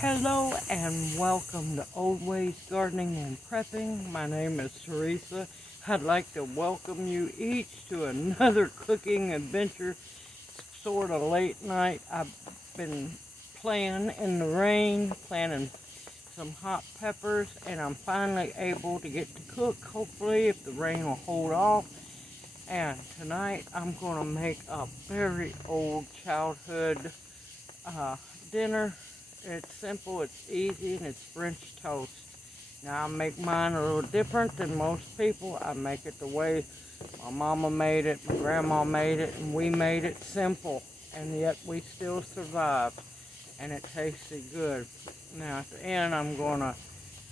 Hello and welcome to Old Ways Gardening and Prepping. My name is Teresa. I'd like to welcome you each to another cooking adventure, sort of late night. I've been playing in the rain, planting some hot peppers, and I'm finally able to get to cook, hopefully, if the rain will hold off. And tonight I'm going to make a very old childhood dinner. It's simple, it's easy, and it's French toast. Now I make mine a little different than most people. I make it the way my mama made it, my grandma made it, and we made it simple. And yet we still survived, and it tasted good. Now at the end I'm going to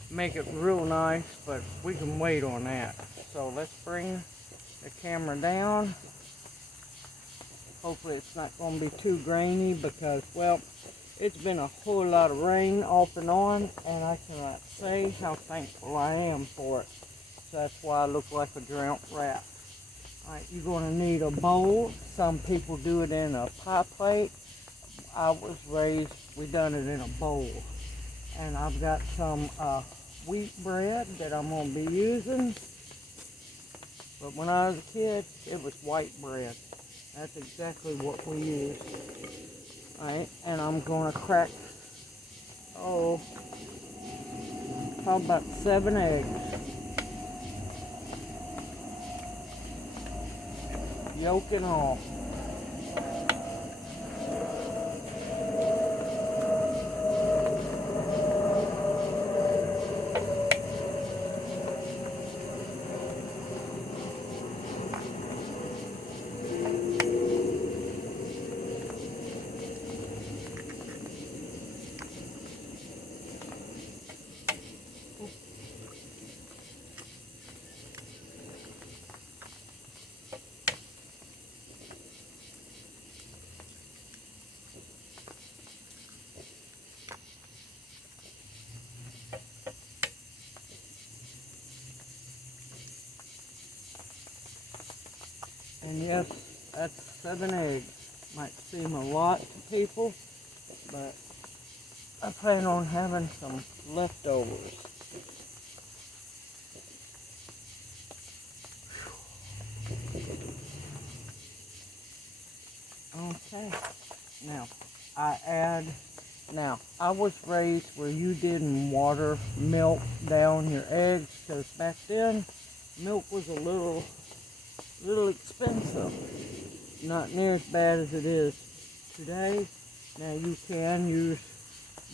make it real nice, but we can wait on that. So let's bring the camera down. Hopefully it's not going to be too grainy because, well, it's been a whole lot of rain off and on, and I cannot say how thankful I am for it. So that's why I look like a drowned rat. Alright, you're going to need a bowl. Some people do it in a pie plate. I was raised, we done it in a bowl. And I've got some wheat bread that I'm going to be using. But when I was a kid, it was white bread. That's exactly what we use. Alright, and I'm going to crack, how about 7 eggs. Yolk and all. And yes, that's 7 eggs. Might seem a lot to people, but I plan on having some leftovers. Okay, now I was raised where you didn't water milk down your eggs, because back then milk was a little expensive. Not near as bad as it is today. Now you can use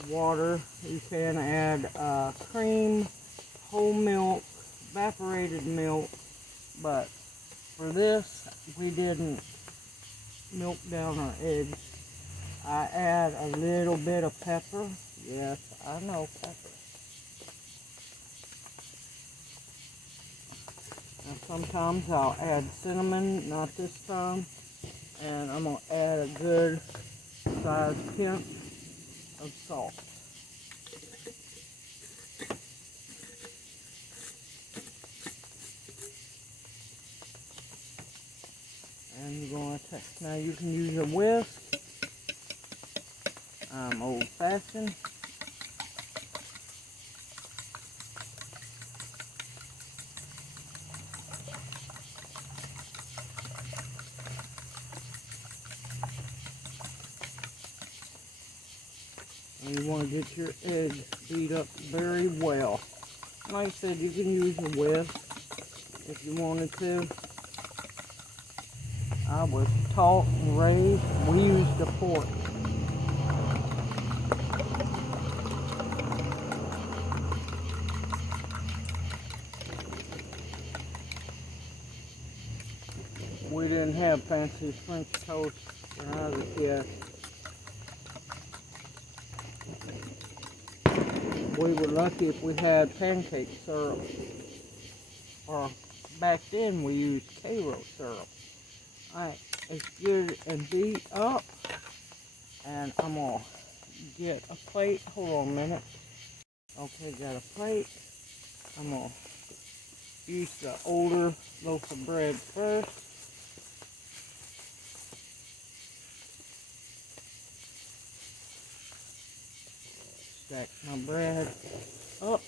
water, you can add cream, whole milk, evaporated milk, but for this we didn't milk down our eggs. I add a little bit of pepper. Yes, I know pepper. Now sometimes I'll add cinnamon, not this time. And I'm going to add a good sized pinch of salt. And you're going to take, now you can use a whisk. I'm old fashioned. And you want to get your eggs beat up very well. Like I said, you can use a whisk if you wanted to. I was taught and raised, we used a fork. We didn't have fancy French toast when I was a kid. We were lucky if we had pancake syrup, or back then we used Karo syrup. Alright, it's good and beat up, and I'm going to get a plate. Hold on a minute. Okay, got a plate. I'm going to use the older loaf of bread first. stack my bread up.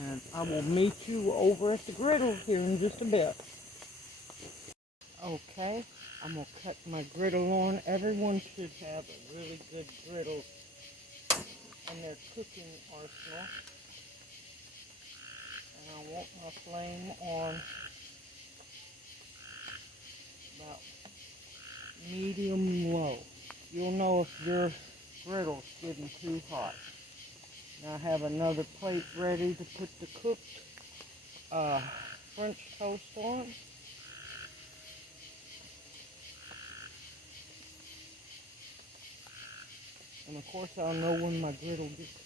And I will meet you over at the griddle here in just a bit. Okay, I'm going to cut my griddle on. Everyone should have a really good griddle in their cooking arsenal. And I want my flame on about medium low. You'll know if your griddle's getting too hot. Now I have another plate ready to put the cooked French toast on. And of course I'll know when my griddle gets hot.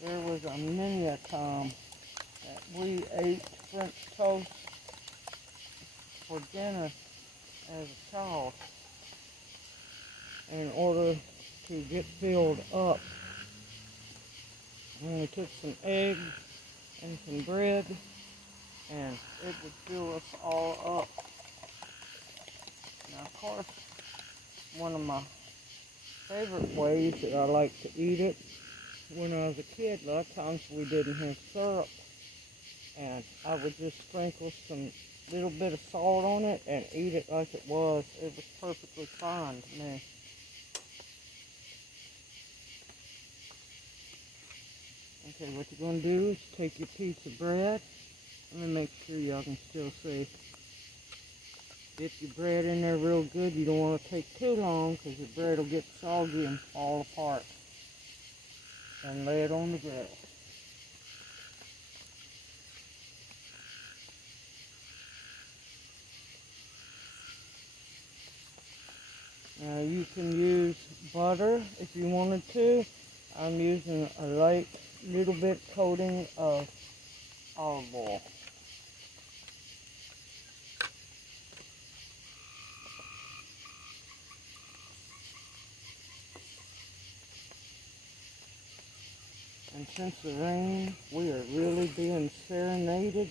There was a many a time that we ate French toast for dinner as a child in order to get filled up. And we took some eggs and some bread and it would fill us all up. Now of course, one of my favorite ways that I like to eat it, when I was a kid, a lot of times we didn't have syrup, and I would just sprinkle some little bit of salt on it and eat it like it was. It was perfectly fine to me. Okay, what you're going to do is take your piece of bread. Let me make sure y'all can still see. Dip your bread in there real good. You don't want to take too long because your bread will get soggy and fall apart. And lay it on the griddle. Now you can use butter if you wanted to. I'm using a light little bit coating of olive oil. And since the rain, we are really being serenaded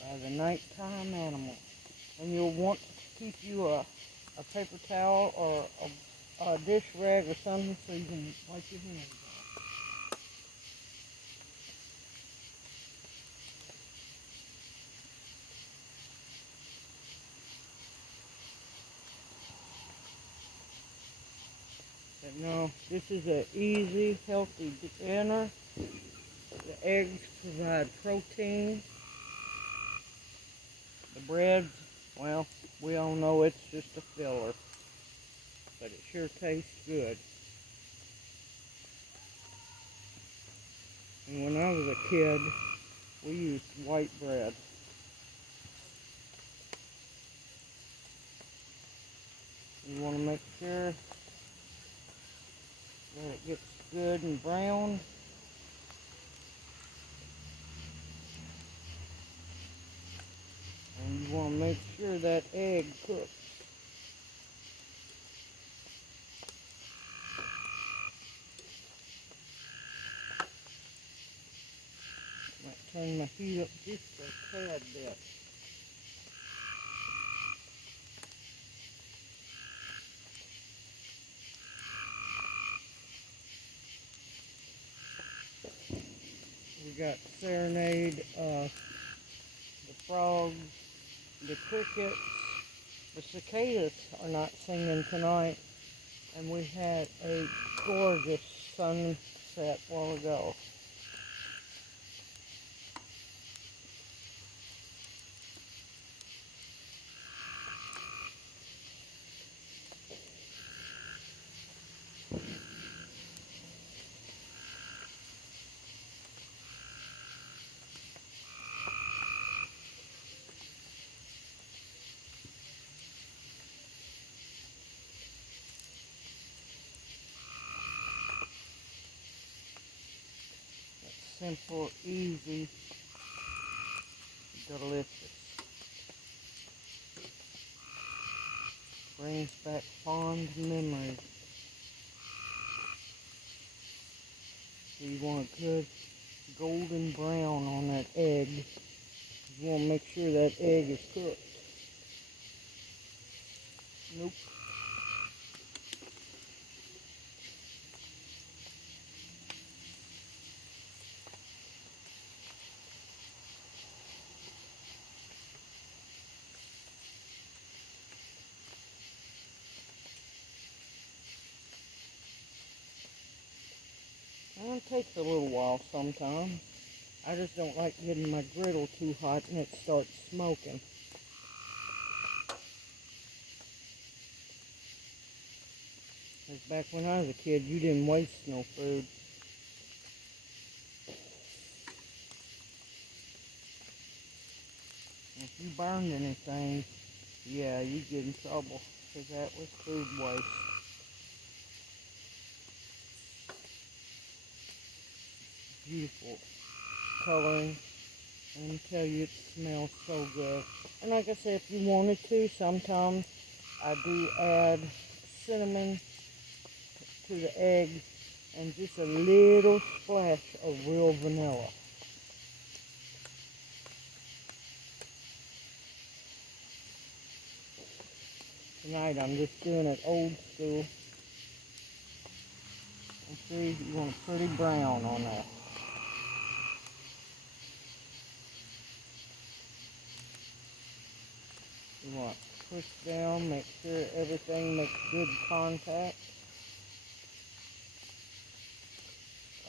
by the nighttime animal. And you'll want to keep you a paper towel or a dish rag or something so you can wipe your hands off. But no, this is an easy, healthy dinner. The eggs provide protein. The bread, well, we all know it's just a filler, but it sure tastes good. And when I was a kid, we used white bread. You want to make sure that it gets good and brown. And you want to make sure that egg cooks. Might turn my heat up just a tad bit. We got serenade, the frogs, the crickets, the cicadas are not singing tonight, and we had a gorgeous sunset a while ago. simple, easy, delicious. Brings back fond memories. So you want a good golden brown on that egg. You want to make sure that egg is cooked. Nope. Well, it takes a little while sometimes. I just don't like getting my griddle too hot and it starts smoking. Because back when I was a kid, you didn't waste no food. If you burned anything, yeah, you get in trouble. Because that was food waste. Beautiful coloring. Let me tell you, it smells so good. And like I said, if you wanted to, sometimes I do add cinnamon to the egg and just a little splash of real vanilla. Tonight I'm just doing it old school. And see, you want a pretty brown on that. You want to push down, make sure everything makes good contact.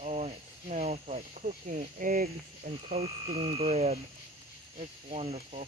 Oh, and it smells like cooking eggs and toasting bread. It's wonderful.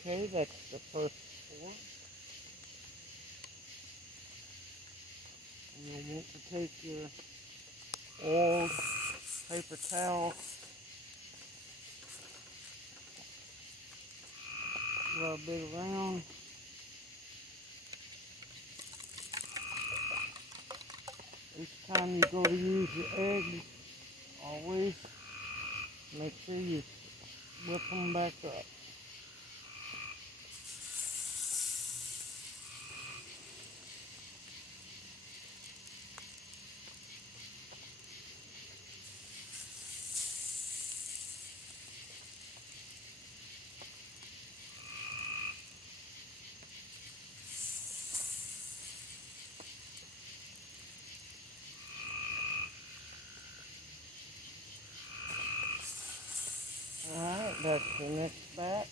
Okay, that's the first four. And you'll want to take your old paper towel, rub it around. Each time you go to use your eggs, always make sure you whip them back up. Alright, that's the next batch.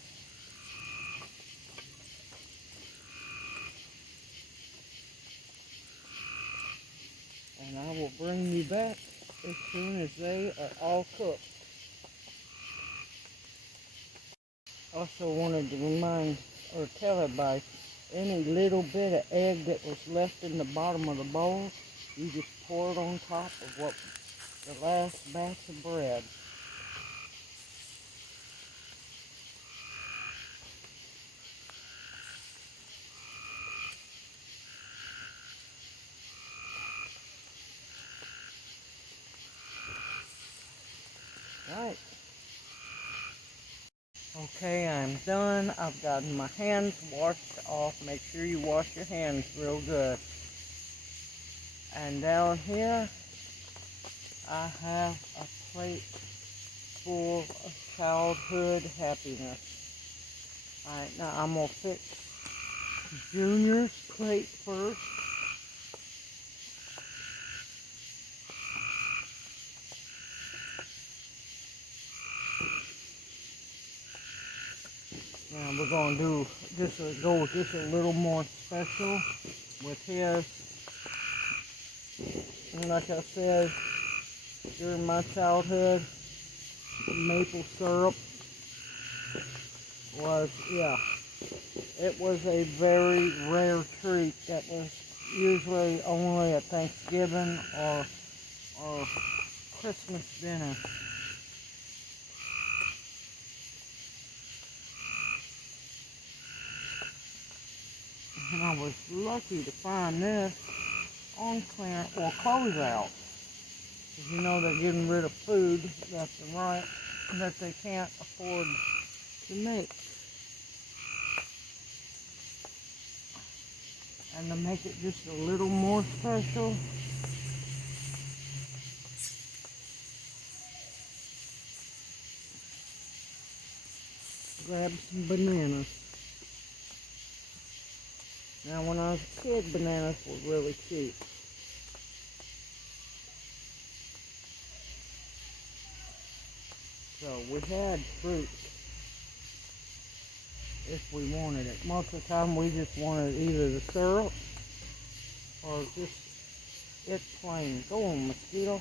And I will bring you back as soon as they are all cooked. Also wanted to remind or tell everybody, any little bit of egg that was left in the bottom of the bowl, you just pour it on top of what the last batch of bread. Right. Okay, I'm done. I've gotten my hands washed off. Make sure you wash your hands real good. And down here, I have a plate full of childhood happiness. Alright, now I'm going to fix Junior's plate first. Now we're going to do go just a little more special with his. And like I said, during my childhood, maple syrup was, yeah, it was a very rare treat that was usually only at Thanksgiving or Christmas dinner. And I was lucky to find this on clearance or closeout. Because you know they're getting rid of food left and right that they can't afford to make. And to make it just a little more special, grab some bananas. Now when I was a kid, bananas were really cheap. So we had fruit if we wanted it. Most of the time we just wanted either the syrup or just it plain. Go on, mosquito.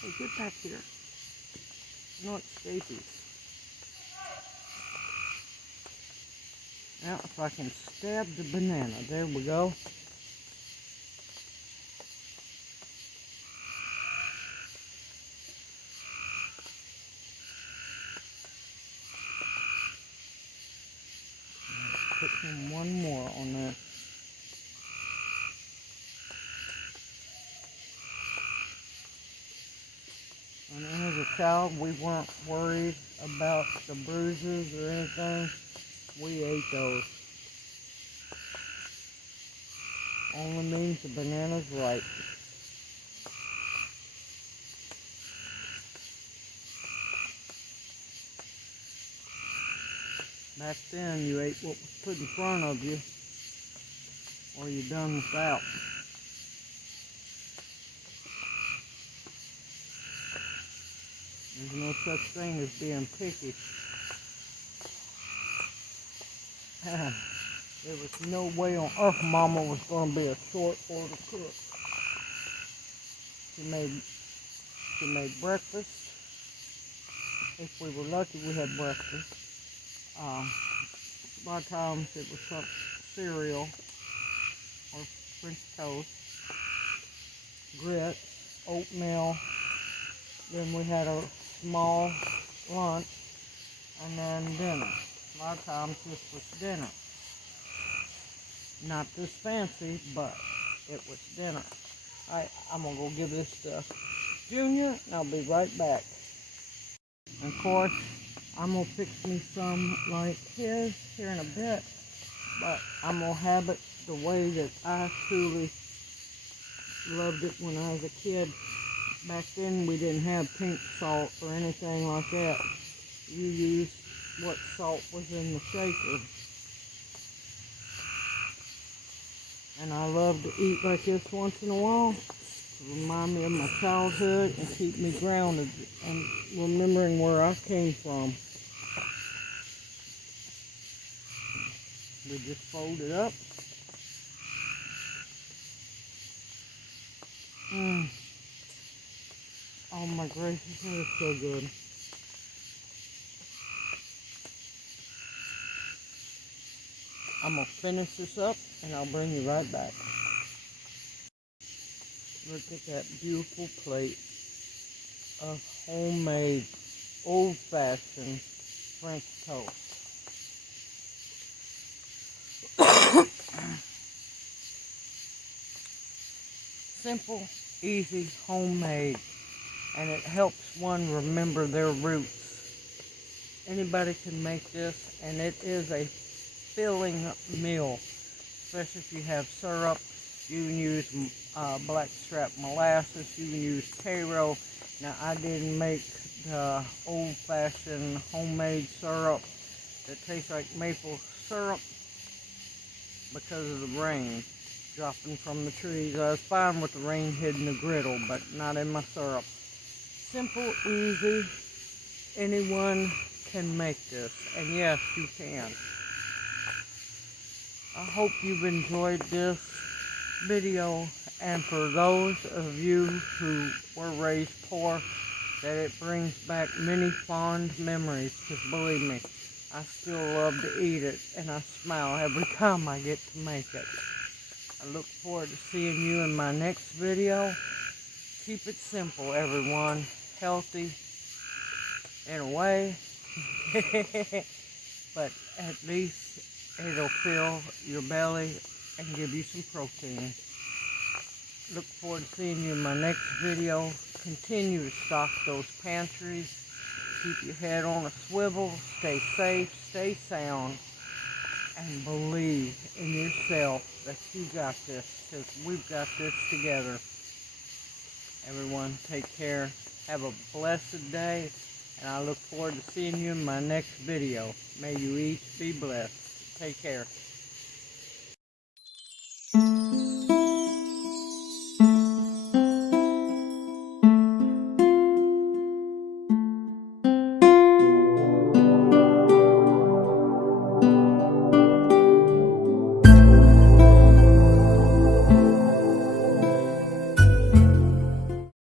Hey, get back here. No escapees. Now if I can stab the banana. There we go. Put in one more on there. And as a child, we weren't worried about the bruises or anything. We ate those. Only means the banana's ripe. Back then, you ate what was put in front of you, or you're done without. There's no such thing as being picky. There was no way on earth Mama was going to be a short order cook. She made breakfast. If we were lucky, we had breakfast. A lot of times it was some cereal or French toast, grits, oatmeal. Then we had a small lunch and then dinner. A lot of times this was dinner. Not this fancy, but it was dinner. Alright, I'm going to go give this to Junior and I'll be right back. And of course, I'm going to fix me some like his here in a bit, but I'm going to have it the way that I truly loved it when I was a kid. Back then we didn't have pink salt or anything like that. You used what salt was in the shaker. And I love to eat like this once in a while to remind me of my childhood and keep me grounded and remembering where I came from. We just fold it up. Oh my gracious, that is so good. I'm going to finish this up and I'll bring you right back. Look at that beautiful plate of homemade, old-fashioned French toast. Simple, easy, homemade, and it helps one remember their roots. Anybody can make this, and it is a filling meal, especially if you have syrup. You can use blackstrap molasses, you can use Karo. Now I didn't make the old-fashioned homemade syrup that tastes like maple syrup because of the rain dropping from the trees. I was fine with the rain hitting the griddle, but not in my syrup. Simple, easy, anyone can make this, and yes, you can. I hope you've enjoyed this video, and for those of you who were raised poor, that it brings back many fond memories, because believe me, I still love to eat it, and I smile every time I get to make it. I look forward to seeing you in my next video. Keep it simple, everyone. Healthy, in a way, but at least it'll fill your belly and give you some protein. Look forward to seeing you in my next video. Continue to stock those pantries. Keep your head on a swivel. Stay safe, stay sound, and believe in yourself that you got this, because we've got this together. Everyone, take care. Have a blessed day, and I look forward to seeing you in my next video. May you each be blessed. Take care.